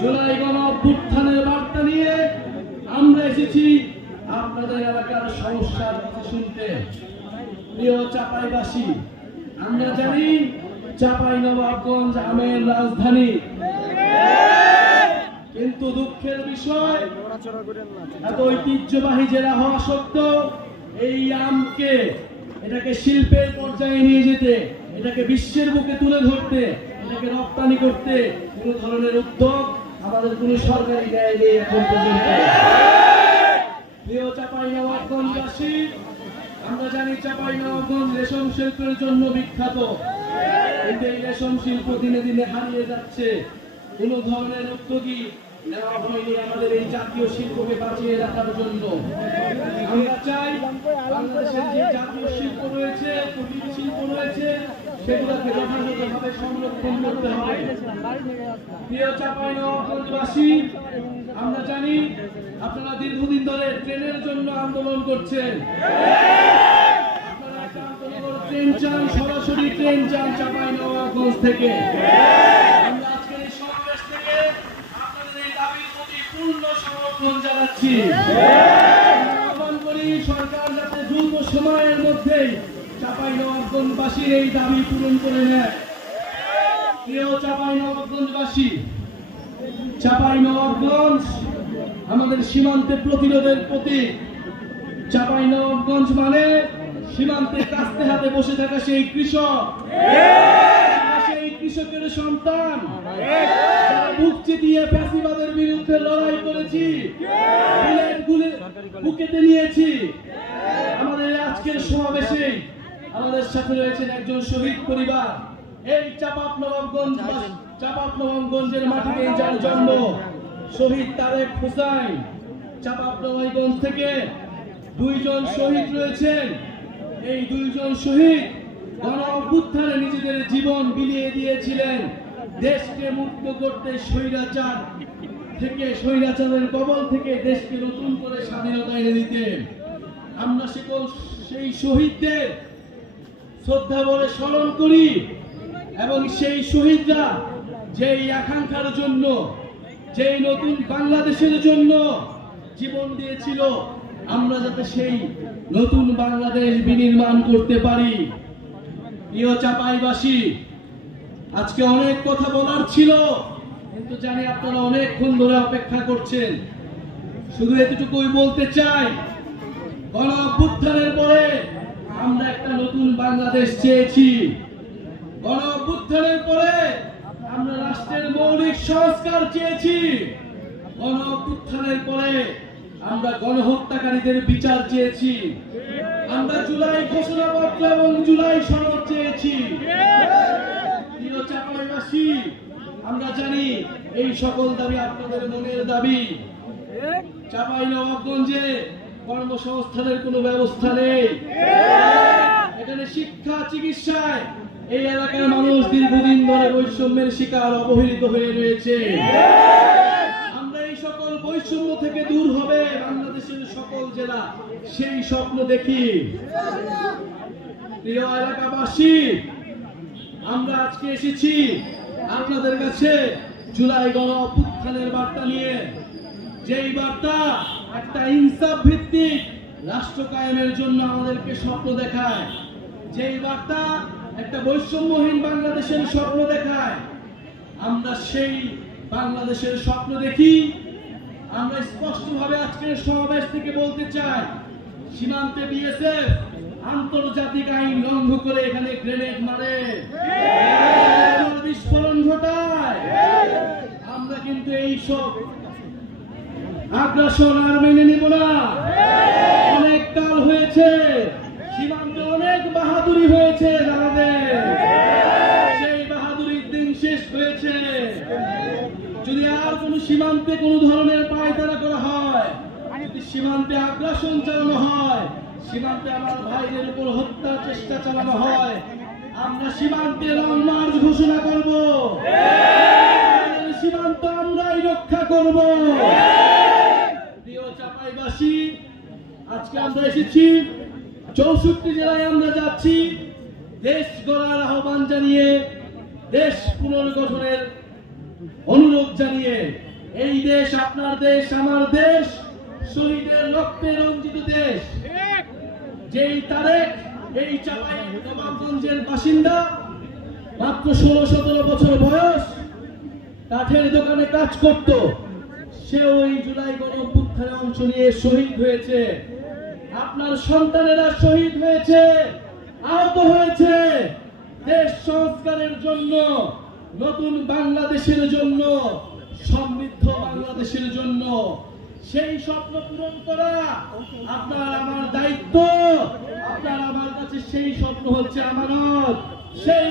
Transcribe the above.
জুলাই গণ অভ্যুত্থানের বার্তা নিয়ে আমরা এসেছি। আপনাদের এলাকার সমস্যার কথা শুনতে। প্রিয় চাপাইবাসী, আমরা জানি চাপাই নবাবগঞ্জ আমের রাজধানী। কিন্তু দুঃখের বিষয়, এত ঐতিহ্যবাহী জেলা হওয়া সত্ত্বেও এই আমকে, এটাকে শিল্পের পর্যায়ে নিয়ে যেতে, এটাকে বিশ্বের বুকে তুলে ধরতে, এটাকে রপ্তানি করতে কোনো ধরনের উদ্যোগ আমাদের কোনো সরকারি দেয় নেই এখন পর্যন্ত। আমরা জানি চাপাই নবাবগঞ্জ রেশম শিল্পের জন্য বিখ্যাত। কিন্তু এই রেশম শিল্প দিনে দিনে হারিয়ে যাচ্ছে। কোনো ধরনের উদ্যোগী নেওয়া হয়নি আমাদের এই জাতীয় শিল্পকে বাঁচিয়ে রাখার জন্য। আমরা চাই বাংলাদেশের যে জাতীয় শিল্প রয়েছে কুটির শিল্প রয়েছে সেগুলোকে যথাযথভাবে সংরক্ষণ করতে হবে। প্রিয় চাপাই নবাবগঞ্জবাসী আমরা জানি আপনারা দীর্ঘদিন ধরে ট্রেনের জন্য আন্দোলন করছেন। ট্রেন চান, সরাসরি ট্রেন চান চাপাই নবাবগঞ্জ থেকে। আমরা আজকের করি সরকার যাতে দ্রুত সময়ের মধ্যেই চাপাই এই দাবি পূরণ করে নেয়। প্রিয় চাপাই আমাদের সীমান্তে প্রতিরোধের প্রতীক। চাপাই মানে সীমান্তে কাস্তে হাতে বসে থাকা সেই কৃষক। সেই কৃষকের সন্তান। বুক চিতিয়ে ফ্যাসিবাদের বিরুদ্ধে লড়াই করেছি। বুকেতে নিয়েছি। আমাদের আজকের সমাবেশে আমাদের সাথে রয়েছেন একজন শহীদ পরিবার। এই চাপাপ নবাবগঞ্জ চাপাপ নবাবগঞ্জের মাটিতে যার জন্ম শহীদ তারেক হুসাইন চাপাপ নবাবগঞ্জ থেকে দুইজন শহীদ রয়েছেন। এই দুইজন শহীদ গণ অভ্যুত্থানে নিজেদের জীবন বিলিয়ে দিয়েছিলেন। দেশকে মুক্ত করতে স্বৈরাচার থেকে স্বৈরাচারের কবল থেকে দেশকে নতুন করে স্বাধীনতা এনে দিতে। আমরা সকল সেই শহীদদের শ্রদ্ধা বলে স্মরণ করি এবং সেই শহীদরা যেই আকাঙ্ক্ষার জন্য, যেই নতুন বাংলাদেশের জন্য জীবন দিয়েছিল, আমরা যাতে সেই নতুন বাংলাদেশ বিনির্মাণ করতে পারি। প্রিয় চাপাইবাসী, আজকে অনেক কথা বলার ছিল, কিন্তু জানি আপনারা অনেকক্ষণ ধরে অপেক্ষা করছেন। শুধু এতটুকুই বলতে চাই গণ অভ্যুত্থানের পরে আমরা একটা নতুন বাংলাদেশ চেয়েছি। গণ পরে আমরা রাষ্ট্রের মৌলিক সংস্কার চেয়েছি। গণ পরে আমরা গণহত্যাকারীদের বিচার চেয়েছি। আমরা জুলাই ঘোষণাপত্র এবং জুলাই সনদ চেয়েছি। আমরা জানি এই সকল দাবি আপনাদের মনের দাবি। চাপাই নবাবগঞ্জে কর্মসংস্থানের কোনো ব্যবস্থা নেই। এখানে শিক্ষা, চিকিৎসায় এই এলাকার মানুষ দীর্ঘদিন ধরে বৈষম্যের শিকার, অবহেলিত হয়ে রয়েছে। আমরা এই সকল বৈষম্য থেকে দূর হবে, বাংলাদেশের সকল জেলা সেই স্বপ্ন দেখি। প্রিয় এলাকাবাসী, আমরা আজকে এসেছি আপনাদের কাছে জুলাই গণ অভ্যুত্থানের বার্তা নিয়ে। যেই বার্তা একটা ইনসাফ ভিত্তিক রাষ্ট্র কায়েমের জন্য আমাদেরকে স্বপ্ন দেখায়। যেই বার্তা একটা বৈষম্যহীন বাংলাদেশের স্বপ্ন দেখায়। আমরা সেই বাংলাদেশের স্বপ্ন দেখি। আমরা স্পষ্টভাবে আজকের সমাবেশ থেকে বলতে চাই সীমান্তে বিএসএফ আন্তর্জাতিক আইন লঙ্ঘ করে এখানে গ্রেনেড মারে। বিস্ফোরণ ঘটায় আমরা কিন্তু এই সব আগ্রাসন আর মেনে নিব না। অনেক কাল হয়েছে, সীমান্তে অনেক বাহাদুরি হয়েছে দাদাদের সেই বাহাদুরির দিন শেষ হয়েছে। যদি আর কোন সীমান্তে কোন ধরনের পায়তারা করা হয়, যদি সীমান্তে আগ্রাসন চালানো হয়, সীমান্তে আমার ভাইদের উপর হত্যার চেষ্টা চালানো হয়, আমরা সীমান্তে লং মার্চ ঘোষণা করব। সীমান্ত আমরাই রক্ষা করব। চাপাইবাসী, আজকে আমরা এসেছি। চৌষট্টি জেলায় আমরা যাচ্ছি। দেশ গড়ার আহ্বান জানিয়ে, দেশ পুনর্গঠনের অনুরোধ জানিয়ে, এই দেশ আপনার দেশ, আমার দেশ, শহীদের রক্তে রঞ্জিত দেশ। যেই তারেক, এই চাপাই নবাবগঞ্জের বাসিন্দা, মাত্র ষোলো সতেরো বছর বয়স, কাঠের দোকানে কাজ করত। সে ওই জুলাই গণঅভ্যুত্থানে অংশ নিয়ে শহীদ হয়েছে। আপনার সন্তানেরা শহীদ হয়েছে, আহত হয়েছে। দেশ সংস্কারের জন্য, নতুন বাংলাদেশের জন্য, সমৃদ্ধ বাংলাদেশের জন্য। সেই স্বপ্ন পূরণ করা আপনার আমার দায়িত্ব। আপনার আমার কাছে সেই স্বপ্ন হচ্ছে আমানত। সেই